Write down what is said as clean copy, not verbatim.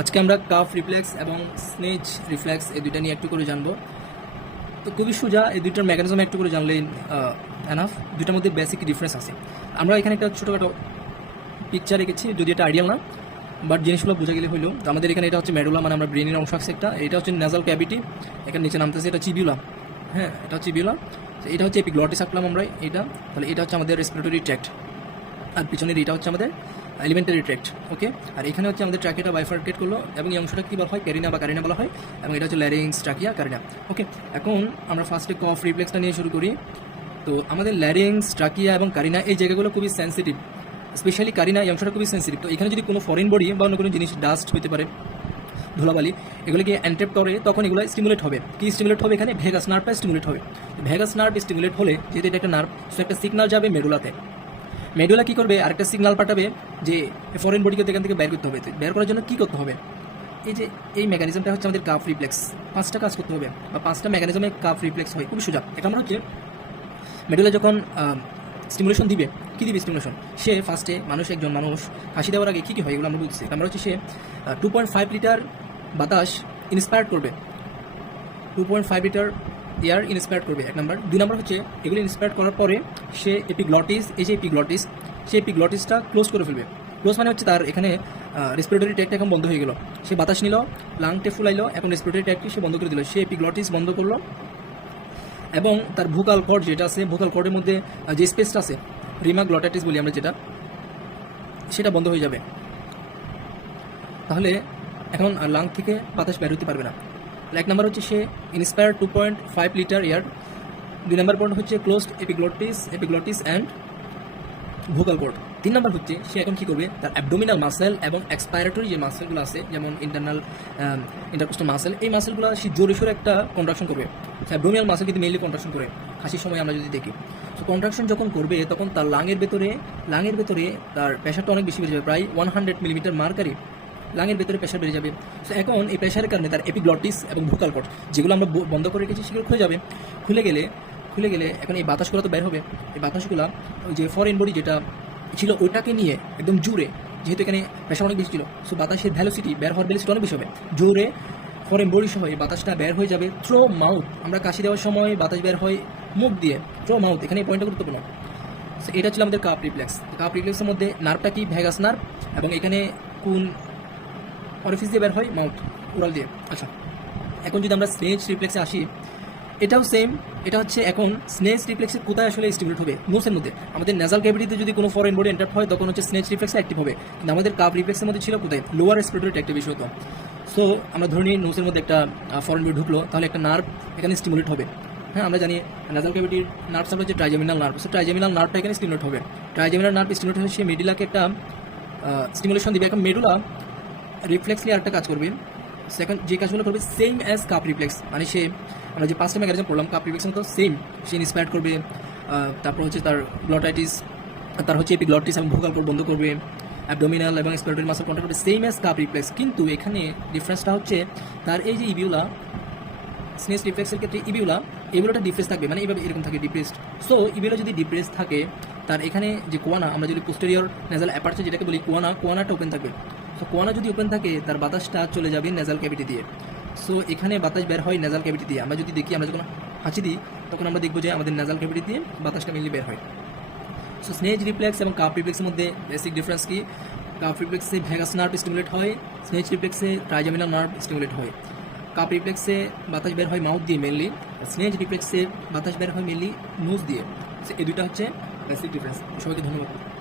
আজকে আমরা calf reflex এবং স্নেচ রিফ্লেক্স এই দুইটা নিয়ে একটু করে জানবো। তো খুবই সোজা, এই দুইটার মেকানিজম একটু করে জানলেই এনাফ। দুইটার মধ্যে বেসিক ডিফারেন্স আছে। আমরা এখানে একটা ছোটোখাটো পিকচার রেখেছি, যদি এটা আইডিয়াল না, বাট জিনিসগুলো বোঝা গেলে হইলো। তো আমাদের এখানে এটা হচ্ছে মেডুলা, মানে আমরা ব্রেনের অংশ আছে একটা। এটা হচ্ছে নেজাল ক্যাভিটি, এখানে নিচে নামতেছে এটা চিবিউলা। হ্যাঁ, এটা হচ্ছে চিবিউলা। এটা হচ্ছে এপিগ্লটিস আঁকলাম আমরা এটা। তাহলে এটা হচ্ছে আমাদের রেসপিরেটরি ট্র্যাক্ট, আর পিছনের এটা হচ্ছে আমাদের এলিমেন্টারি ট্র্যাক্ট। ওকে, আর এখানে হচ্ছে আমাদের ট্র্যাকেটা বাইফার্কেট করলো, এবং এই অংশটা কী বলা হয়, ক্যারিনা বা কারিনা বলা হয়, এবং এটা হচ্ছে ল্যারিংস, ট্রাকিয়া, কারিনা। ওকে, এখন আমরা ফার্স্টে কফ রিফ্লেক্সটা নিয়ে শুরু করি। তো আমাদের ল্যারিংস, ট্রাকিয়া এবং কারিনা এই জায়গাগুলো খুবই সেন্সিটিভ, স্পেশালি কারিনা এই অংশটা খুবই সেন্সিটিভ। তো এখানে যদি কোনো ফরেন বডি বা অন্য কোনো জিনিস, ডাস্ট হতে পারে, ধুলাবালি, এগুলোকে অ্যান্ট্রেপ করে, তখন এগুলো স্টিমুলেট হবে। কি স্টিমুলেট হবে? এখানে ভেগাস নার্ভটা স্টিমুলেট হবে। ভেগাস নার্ভ স্টিমুলেট হলে, যেহেতু এটা একটা নার্ভ, সো একটা সিগনাল যাবে মেডুলাতে। মেডুলা কী করবে? আরেকটা সিগনাল পাঠাবে যে ফরেন বডিকে এখান থেকে বের করতে হবে। বের করার জন্য কী করতে হবে? এই যে এই মেকানিজমটা হচ্ছে আমাদের কাফ রিফ্লেক্স। 5টা কাজ করতে হবে, বা 5টা মেকানিজমে কাফ রিফ্লেক্স হয়। খুবই সোজা। এটা আমরা হচ্ছে মেডুলা যখন স্টিমুলেশন দিবে, কী দিবে স্টিমুলেশন? সে ফার্স্টে একজন মানুষ হাসি দেওয়ার আগে কী কী হয় এগুলো আমরা বুঝছি। আমরা হচ্ছে সে 2.5 লিটার বাতাস ইন্সপায়ার করবে, 2.5 লিটার এয়ার ইন্সপায়ার করবে, 1 নাম্বার। 2 নাম্বার হচ্ছে এগুলো ইন্সপায়ার করার পরে সে এপিগ্লটিস, এই যে এপিগ্লটিস, সেই এপিগ্লটিসটা ক্লোজ করে ফেলবে। ক্লোজ মানে হচ্ছে তার এখানে রেসপিরেটরি ট্র্যাক্ট এখন বন্ধ হয়ে গেল। সে বাতাস নিল, লাংটে ফুলাইলো, এখন রেসপিরেটরি ট্র্যাক্টটি সে বন্ধ করে দিল। সে এপিগ্লটিস বন্ধ করলো, এবং তার ভোকাল কর্ড যেটা আছে, ভোকাল কর্ডের মধ্যে যে স্পেসটা আছে, রিমা গ্লটাইটিস বলি আমরা যেটা, সেটা বন্ধ হয়ে যাবে। তাহলে এখন লাং থেকে বাতাস বের হতে পারবে না। 1 নাম্বার হচ্ছে সে inspire 2.5 litre air. 2 number point হচ্ছে closed epiglottis and vocal cord. 3 number হচ্ছে সে এখন কী করবে? তার অ্যাবডোমিনাল মাসেল এবং এক্সপাইরেটরি যে মাসেলগুলো আছে, যেমন ইন্টারকোস্টাল মাসেল, এই মাসেলগুলো সে জোরে সোরে একটা কন্ট্রাকশন করবে। অ্যাবডোমিনাল মাসেল কিন্তু মেইনলি কন্ট্রাকশন করে হাসির সময় আমরা যদি দেখি। সো কন্ট্রাকশন যখন করবে, তখন তার লাঙের ভেতরে তার প্রেশারটা অনেক বেশি বেড়ে যাবে, প্রায় 100 মিলিমিটার মার্কারি লাঙের ভেতরে প্রেশার বেড়ে যাবে। সো এখন এই প্রেশারের কারণে তার এপিগ্লটিস এবং ভোকাল কর্ড, যেগুলো আমরা বন্ধ করে রেখেছি, সেগুলো খুলে যাবে। খুলে গেলে এখন এই বাতাসগুলো তো বের হবে। এই বাতাসগুলো ওই যে ফরেন বডি যেটা ছিল ওইটাকে নিয়ে একদম জোরে, যেহেতু এখানে প্রেশার অনেক বেশি ছিল, সো বাতাসের ভ্যালোসিটি, বের হওয়ার ভ্যালোসিটি অনেক বেশি হবে। জোরে ফরেন বডি সহ এই বাতাসটা বের হয়ে যাবে থ্রো মাউথ। আমরা কাশি দেওয়ার সময় বাতাস বের হয় মুখ দিয়ে, থ্রো মাউথ। এখানে এই পয়েন্টটা গুরুত্বপূর্ণ। সো এটা ছিল আমাদের কাফ রিফ্লেক্স। কাফ রিফ্লেক্সের মধ্যে নার্ভটা কি? ভেগাস নার্ভ, এবং এখানে কোন অরিফিস দিয়ে বের হয়? মাউথ, ওরাল দিয়ে। আচ্ছা, এখন যদি আমরা স্নেচ রিফ্লেক্সে আসি, এটাও সেম। এটা হচ্ছে এখন স্নেচ রিফ্লেক্সে কোথায় আসলে স্টিমুলেট হবে? নোসের মধ্যে। আমাদের নেজাল ক্যাভিটিতে যদি কোনো ফরেন বডি এন্টার হয়, তখন হচ্ছে স্নেচ রিফ্লেক্সে অ্যাক্টিভ হবে। কিন্তু আমাদের কাফ রিফ্লেক্সের মধ্যে ছিল কোথায়? লোয়ার রেসপিরেটরি ট্র্যাক্টে বেশি হতো। সো আমরা ধরে নিই নোসের মধ্যে একটা ফরেন বডি ঢুকলো, তাহলে একটা নার্ভ এখানে স্টিমুলেট হবে। হ্যাঁ, আমরা জানি নেজাল ক্যাভিটির নার্ভ সাপ্লাই হচ্ছে ট্রাইজেমিনাল নার্ভ। সো ট্রাইজেমিনাল নার্ভটা এখানে স্টিমুলেট হবে। ট্রাইজেমিনাল নার্ভ স্টিমুলেট হলে সে মেডুলাকে একটা স্টিমুলেশন দিবে। এখন মেডুলা রিফ্লেক্সলি আরেকটা কাজ করবে। সেকেন্ড যে কাজগুলো করবে সেম অ্যাজ কাপ রিফ্লেক্স, মানে সে আমরা যে 5টা মেকানিজম পড়লাম কাপ রিফ্লেক্সের মতো সেম। সে ইন্সপায়ার করবে, তারপর হচ্ছে তার গ্লটাইটিস, তার হচ্ছে এপিগ্লটিস এবং ভোকাল কর্ড বন্ধ করবে, অ্যাবডোমিনাল এবং এক্সপিরেটরি মাসল কন্ট্রোল করবে, সেম অ্যাজ কাপ রিফ্লেক্স। কিন্তু এখানে ডিফারেন্সটা হচ্ছে তার এই যে ইবিউলা, স্নেচ রিফ্লেক্সের ক্ষেত্রে ইবিউলাটা ডিপ্রেস থাকবে, মানে এইভাবে এরকম থাকে ডিপ্রেসড। সো ইবিউলা যদি ডিপ্রেস থাকে, তার এখানে যে কোয়ানা, আমরা যদি পোস্টেরিয়র নেজাল অ্যাপারচার যেটাকে বলি, কোয়ানাটা ওপেন থাকবে। সো কোয়ানা যদি ওপেন থাকে, তার বাতাসটা চলে যাবে নেজাল ক্যাভিটি দিয়ে। সো এখানে বাতাস বের হয় নেজাল ক্যাভিটি দিয়ে। আমরা যদি দেখি, আমরা যখন হাঁচি দিই, তখন আমরা দেখবো যে আমাদের নেজাল ক্যাভিটি দিয়ে বাতাসটা মেনলি বের হয়। সো স্নেচ রিফ্লেক্স এবং কাপ রিফ্লেক্সের মধ্যে বেসিক ডিফারেন্স কি? কাপ রিফ্লেক্সে ভেগাস নার্ভ স্টিমুলেট হয়, স্নেচ রিফ্লেক্সে ট্রাইজেমিনাল নার্ভ স্টিমুলেট হয়। কাপ রিফ্লেক্সে বাতাস বের হয় মাউথ দিয়ে মেনলি, স্নেচ রিফ্লেক্সে বাতাস বের হয় মেনলি নোজ দিয়ে। এই দুইটা হচ্ছে বেসিক ডিফারেন্স। সবাইকে ধন্যবাদ।